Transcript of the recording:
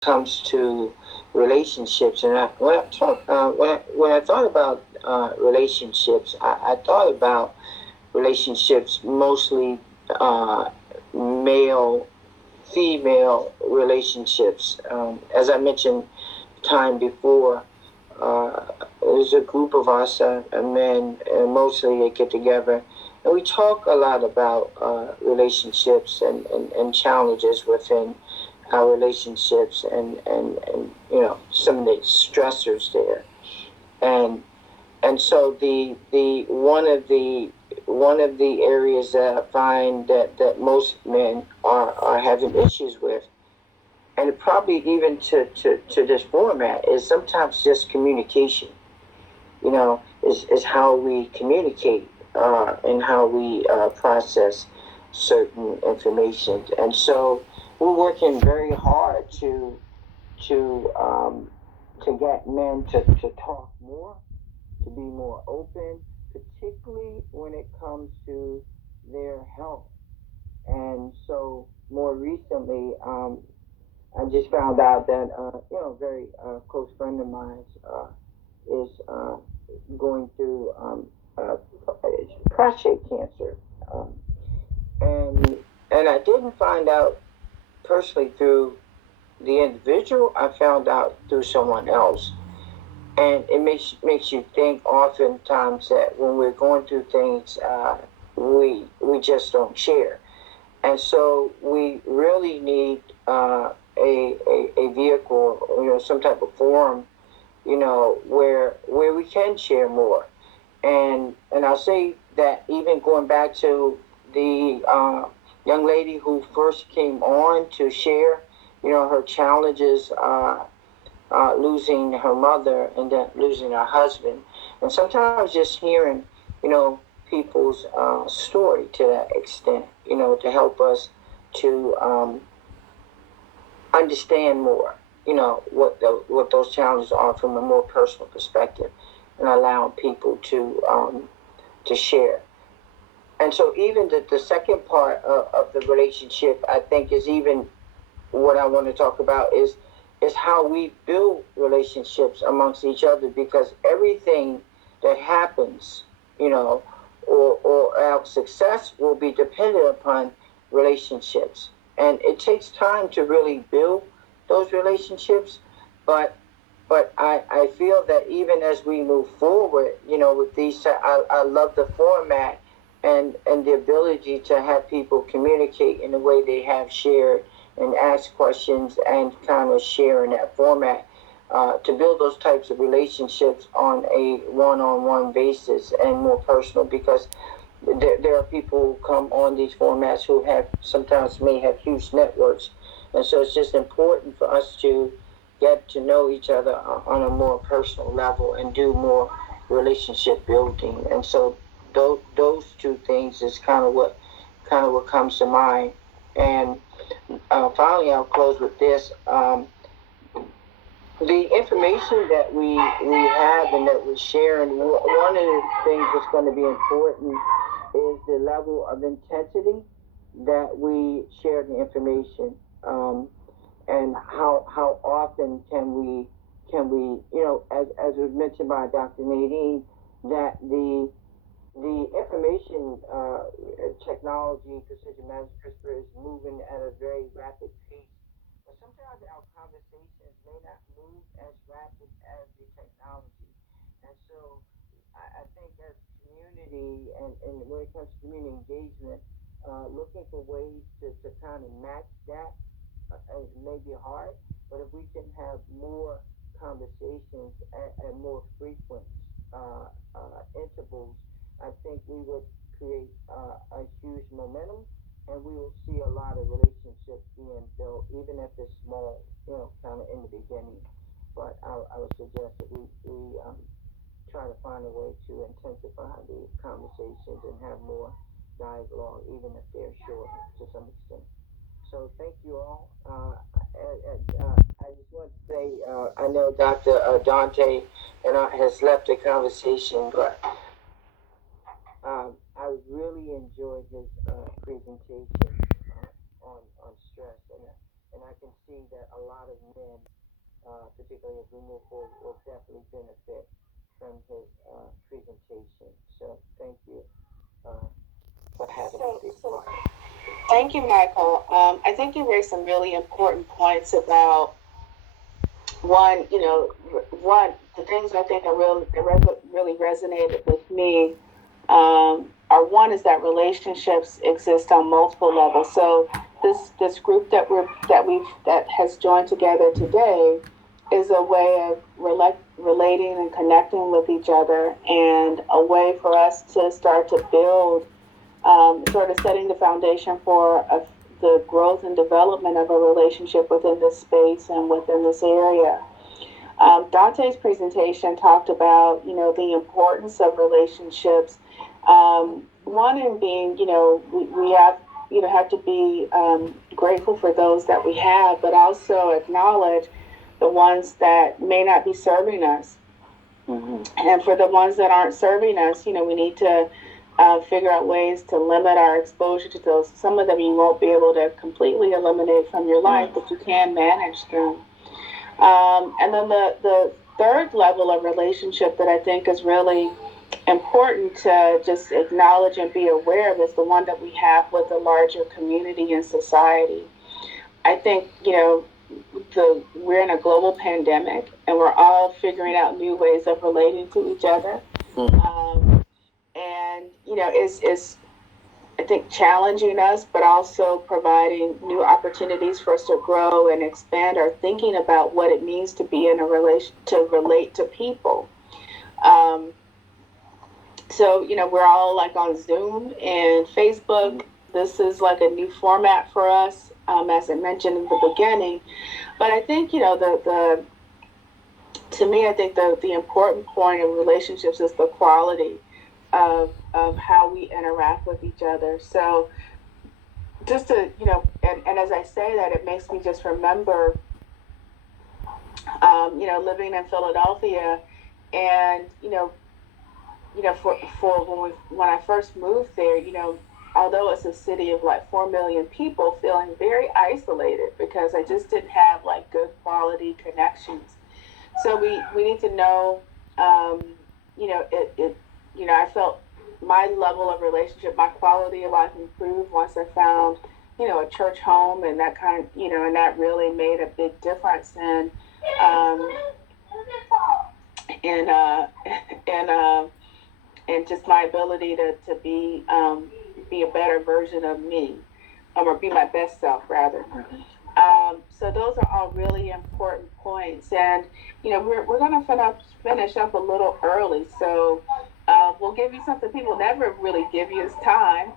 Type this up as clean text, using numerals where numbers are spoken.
comes to relationships. And when I thought about relationships, I thought about relationships mostly uh, male female relationships. As I mentioned time before, there's a group of us, men, and mostly they get together, and we talk a lot about relationships and challenges within our relationships and some of the stressors there. And so the one of the areas that I find that most men are having issues with, and probably even to this format, is sometimes just communication. Is how we communicate and how we process certain information. And so we're working very hard to um, to get men to talk more, to be more open, particularly when it comes to their health. And so more recently, I just found out that a very close friend of mine is going through uh, prostate cancer, um, and I didn't find out personally through the individual. I found out through someone else, and it makes you think oftentimes that when we're going through things, we just don't share. And so we really need a vehicle, some type of forum, where we can share more. And I'll say that even going back to the young lady who first came on to share, her challenges, losing her mother and then losing her husband, and sometimes just hearing, people's story to that extent, to help us to understand more, what those challenges are from a more personal perspective, and allowing people to share. And so even the second part of the relationship, I think, is even what I want to talk about is how we build relationships amongst each other, because everything that happens, or our success will be dependent upon relationships. And it takes time to really build those relationships, but I feel that even as we move forward, with these, I love the format and the ability to have people communicate in the way they have shared and ask questions and kind of share in that format, to build those types of relationships on a one-on-one basis and more personal, because there are people who come on these formats who have sometimes may have huge networks, and so it's just important for us to get to know each other on a more personal level and do more relationship building. And so those two things is kind of what comes to mind. And finally, I'll close with this. The information that we have and that we share, and one of the things that's going to be important is the level of intensity that we share the information, and how often can we as was mentioned by Dr. Nadine, that the information technology, precision medicine, CRISPR, is moving at a very rapid pace. But sometimes our conversations may not move as rapid as the technology. And so I think as community, and when it comes to community engagement, looking for ways to kind of match that, may be hard, but if we can have more conversations at more frequent intervals, I think we would create a huge momentum, and we will see a lot of relationships being built, even if it's small, kind of in the beginning. But I would suggest that we try to find a way to intensify the conversations and have more dialogue, even if they're short to some extent. So thank you all. I just want to say, I know Dr. Dante and I has left the conversation, but I really enjoyed his presentation on stress, and I can see that a lot of men particularly as we move forward, will definitely benefit from his presentation. So thank you uh, for having a big part. Thank you, Michael. I think you raised some really important points about one, one, the things I think really resonated with me are one is that relationships exist on multiple levels. So this group that has joined together today is a way of relating and connecting with each other, and a way for us to start to build, sort of setting the foundation for the growth and development of a relationship within this space and within this area. Dante's presentation talked about, the importance of relationships. One in being, we have, have to be grateful for those that we have, but also acknowledge the ones that may not be serving us. Mm-hmm. And for the ones that aren't serving us, we need to figure out ways to limit our exposure to those. Some of them you won't be able to completely eliminate from your life, but you can manage them. And then the third level of relationship that I think is really important to just acknowledge and be aware of is the one that we have with the larger community and society. I think, we're in a global pandemic, and we're all figuring out new ways of relating to each other. And, it's I think challenging us, but also providing new opportunities for us to grow and expand our thinking about what it means to be in a relation, to relate to people. Um, so, we're all like on Zoom and Facebook. This is like a new format for us, as I mentioned in the beginning. But I think, to me, I think the important point in relationships is the quality of how we interact with each other. So just to, and as I say that, it makes me just remember, living in Philadelphia, and, for when I first moved there, although it's a city of like 4 million people, feeling very isolated because I just didn't have like good quality connections. So we need to know, I felt my level of relationship, my quality of life improved once I found, a church home, and that and that really made a big difference um, in, in, and just my ability to be a better version of me, or be my best self rather. So those are all really important points, and we're going to finish up a little early, so we'll give you something people never really give you is time.